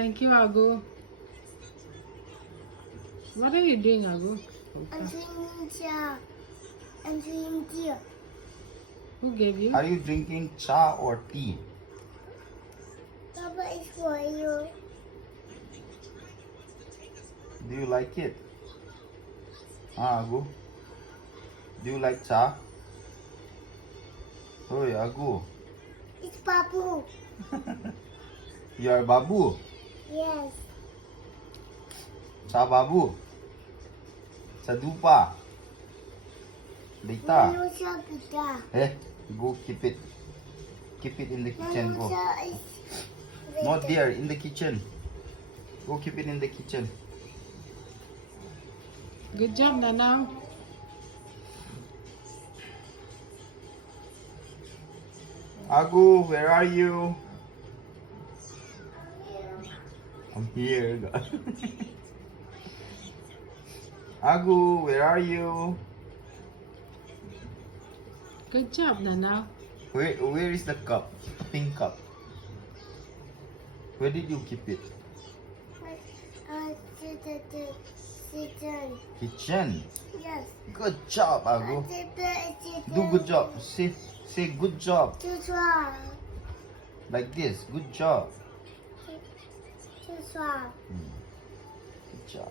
Thank you, Agu. What are you doing, Agu? I'm drinking cha. I'm drinking tea. Who gave you? Are you drinking cha or tea? Papa is for you. Do you like it? Agu? Do you like cha? Hoy, Agu. It's Papu. You are babu. Yes. Cha babu. Sa dupa. Dita. Manusa kita. Eh, go keep it. Keep it in the kitchen. Go. Manusa is. Not there, in the kitchen. Go keep it in the kitchen. Good job, Nana. Agu, where are you? I'm here. Agu, where are you? Good job, Nana. Where is the cup? The pink cup. Where did you keep it? The kitchen. Kitchen. Yes. Good job, Agu. Do good job. Say good job. This one. Like this. Good job. This one. Good job.